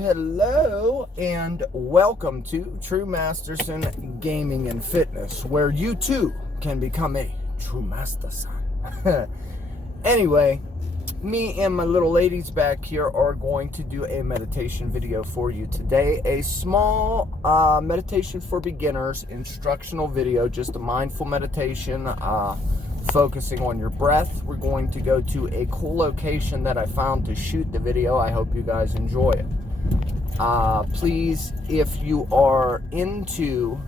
Hello, and welcome to True Masterson Gaming and Fitness, where you too can become a True Masterson. Anyway, me and my little ladies back here are going to do a meditation video for you today. A small meditation for beginners, instructional video, just a mindful meditation, focusing on your breath. We're going to go to a cool location that I found to shoot the video. I hope you guys enjoy it. Please, if you are into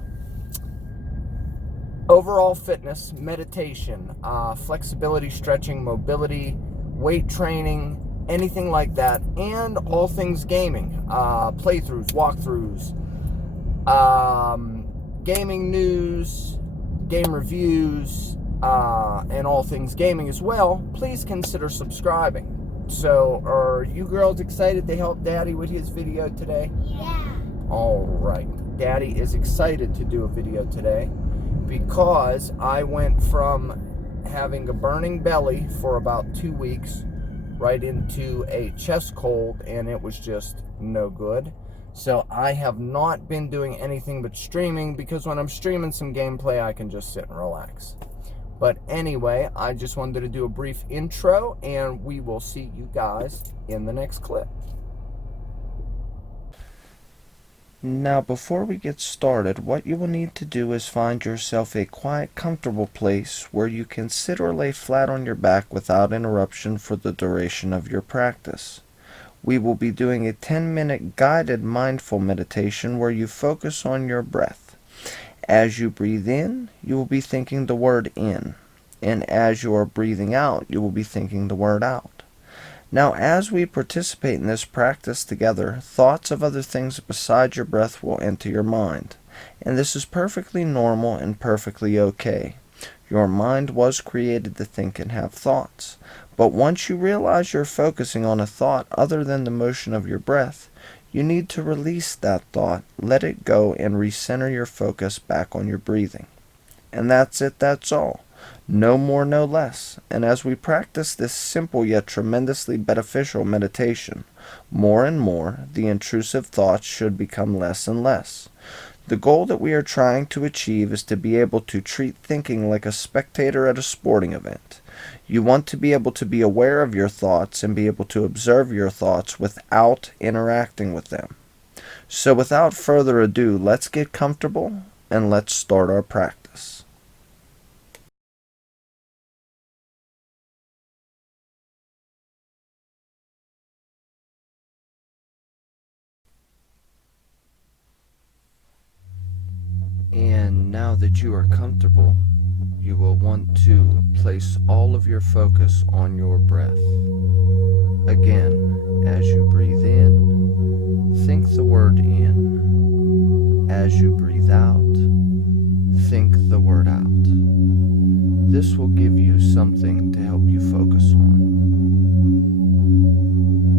overall fitness, meditation, flexibility, stretching, mobility, weight training, anything like that, and all things gaming, playthroughs, walkthroughs, gaming news, game reviews, and all things gaming as well, please consider subscribing. So, are you girls excited to help Daddy with his video today? Yeah. Alright, Daddy is excited to do a video today because I went from having a burning belly for about 2 weeks right into a chest cold, and it was just no good. So I have not been doing anything but streaming, because when I'm streaming some gameplay I can just sit and relax. But anyway, I just wanted to do a brief intro, and we will see you guys in the next clip. Now, before we get started, what you will need to do is find yourself a quiet, comfortable place where you can sit or lay flat on your back without interruption for the duration of your practice. We will be doing a 10-minute guided mindful meditation where you focus on your breath. As you breathe in, you will be thinking the word in, and as you are breathing out, you will be thinking the word out. Now, as we participate in this practice together, thoughts of other things besides your breath will enter your mind, and this is perfectly normal and perfectly okay. Your mind was created to think and have thoughts, but once you realize you're focusing on a thought other than the motion of your breath, you need to release that thought, let it go, and recenter your focus back on your breathing. And that's it, that's all. No more, no less. And as we practice this simple yet tremendously beneficial meditation, more and more, the intrusive thoughts should become less and less. The goal that we are trying to achieve is to be able to treat thinking like a spectator at a sporting event. You want to be able to be aware of your thoughts and be able to observe your thoughts without interacting with them. So without further ado, let's get comfortable and let's start our practice. And now that you are comfortable, you will want to place all of your focus on your breath. Again, as you breathe in, think the word in. As you breathe out, think the word out. This will give you something to help you focus on.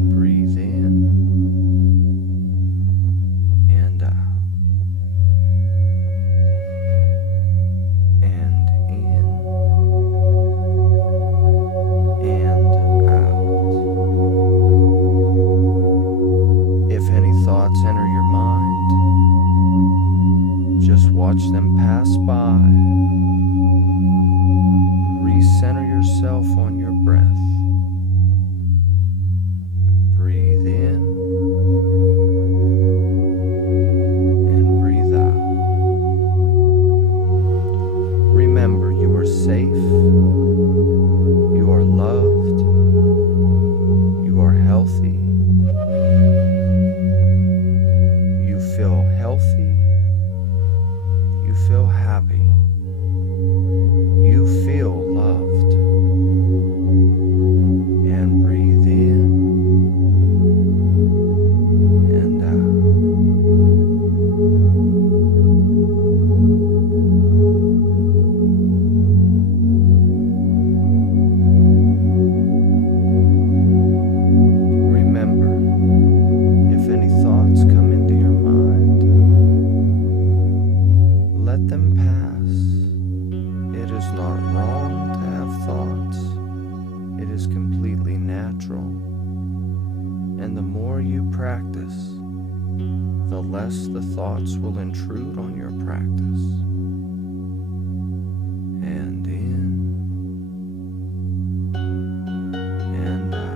Breathe in and out. Enter your mind, just watch them pass by. Recenter yourself on your breath. Breathe in and breathe out. Remember, you are safe, you are loved, you are healthy. You feel healthy, you feel happy, you feel loved, and breathe in and out. Remember, if any thoughts come into your mind, let them pass. It is not wrong to have thoughts. It is completely natural. And the more you practice, the less the thoughts will intrude on your practice. And in and out.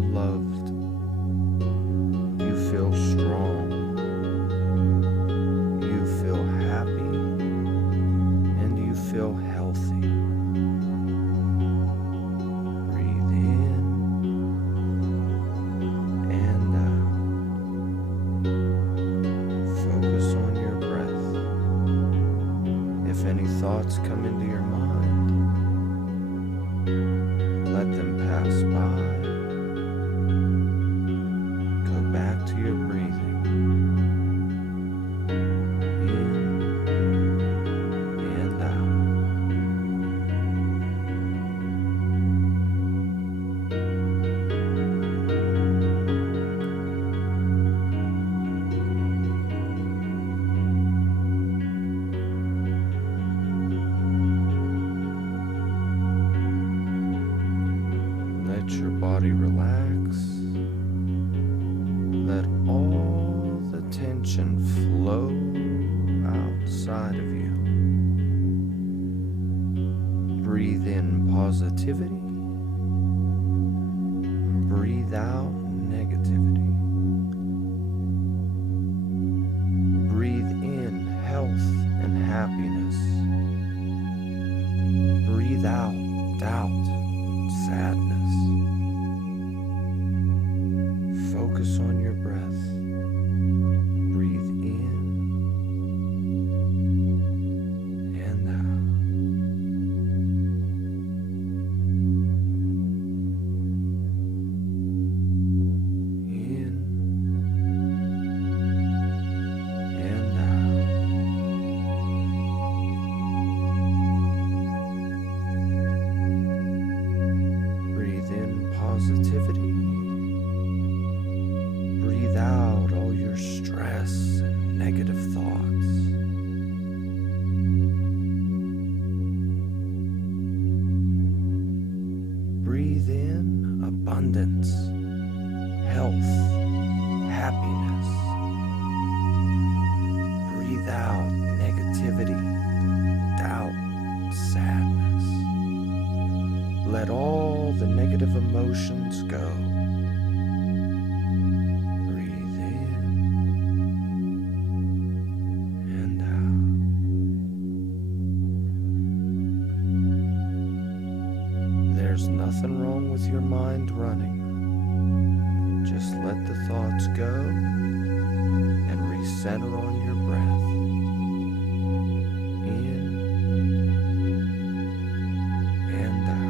Loved. You feel strong. You feel happy. And you feel healthy. Breathe in and out. Focus on your breath. If any thoughts come into your mind, let them pass by. Back to your breathing. In and out. Let your body relax. Let all the tension flow outside of you. Breathe in positivity. Breathe out negativity. Breathe in health and happiness. Breathe out doubt, sadness. Focus on your breath. Breathe in and out. In and out. Breathe in positivity. Breathe out all your stress and negative thoughts. Breathe in abundance, health, happiness. Breathe out negativity, doubt, sadness. Let all the negative emotions go. There's nothing wrong with your mind running. Just let the thoughts go and recenter on your breath. In and out.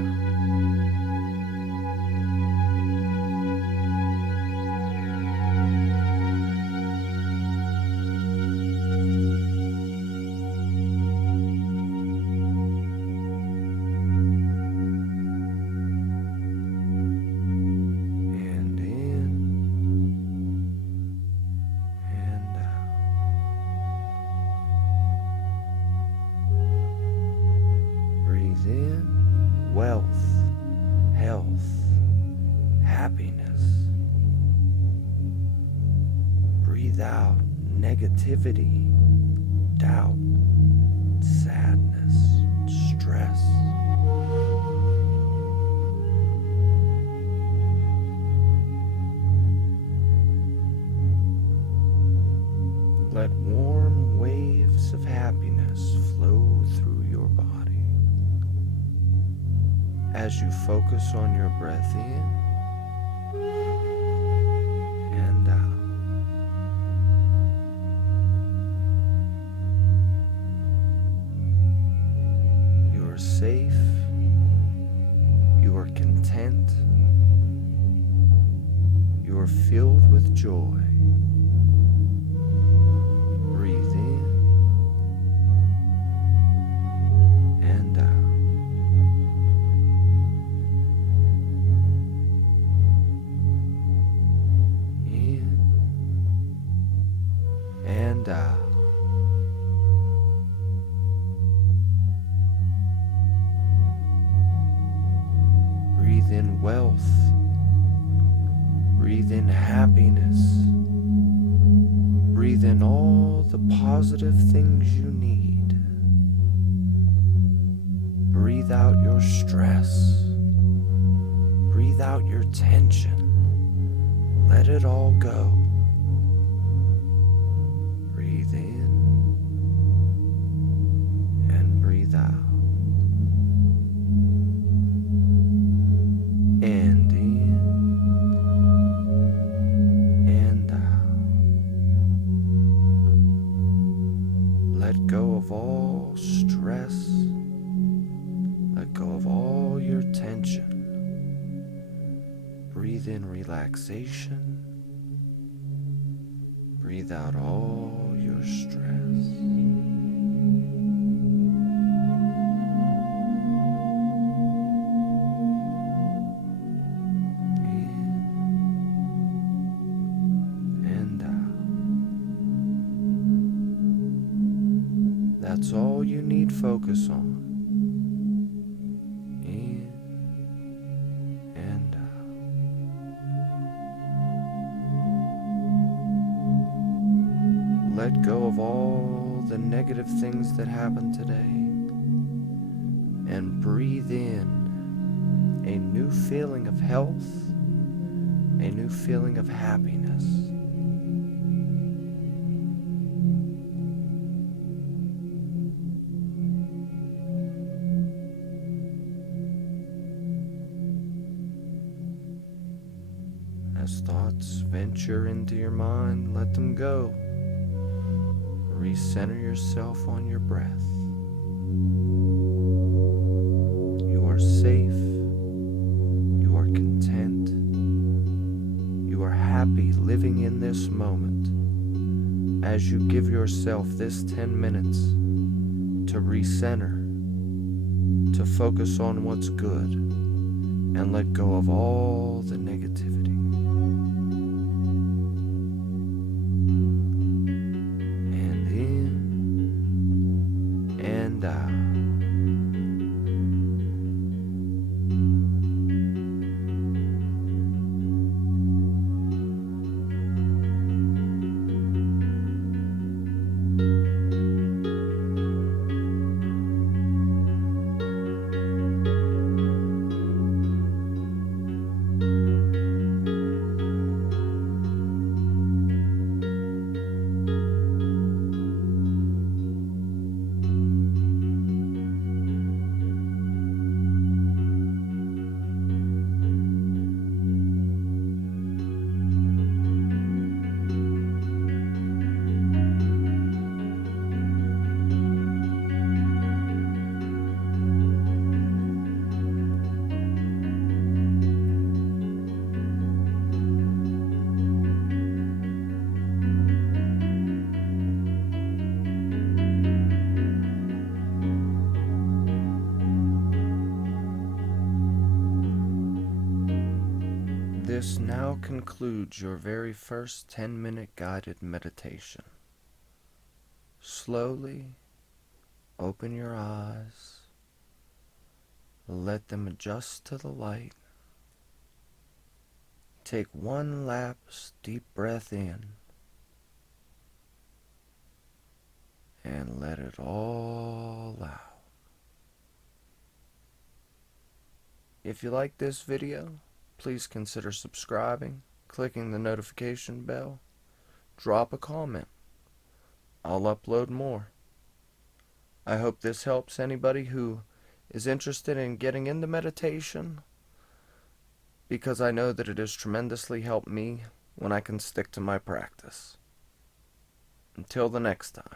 Wealth, health, happiness. Breathe out negativity, doubt, sadness, stress. Let warm waves of happiness flow through your body. As you focus on your breath in safe. You are content. You are filled with joy. Breathe in and out. In and out. Breathe in wealth. Breathe in happiness. Breathe in all the positive things you need. Breathe out your stress. Breathe out your tension. Let it all go. Breathe in and breathe out. And in and out. Let go of all stress. Let go of all your tension. Breathe in relaxation. Breathe out all your stress. In and out. That's all you need focus on. In and out. Let go of all the negative things that happened today and breathe in a new feeling of health, a new feeling of happiness. As thoughts venture into your mind, let them go. Recenter yourself on your breath. You are safe. You are content. You are happy living in this moment as you give yourself this 10 minutes to recenter, to focus on what's good, and let go of all the negativity. And out. This now concludes your very first 10-minute guided meditation. Slowly open your eyes. Let them adjust to the light. Take one last deep breath in and let it all out. If you like this video, please consider subscribing, clicking the notification bell, drop a comment. I'll upload more. I hope this helps anybody who is interested in getting into meditation, because I know that it has tremendously helped me when I can stick to my practice. Until the next time.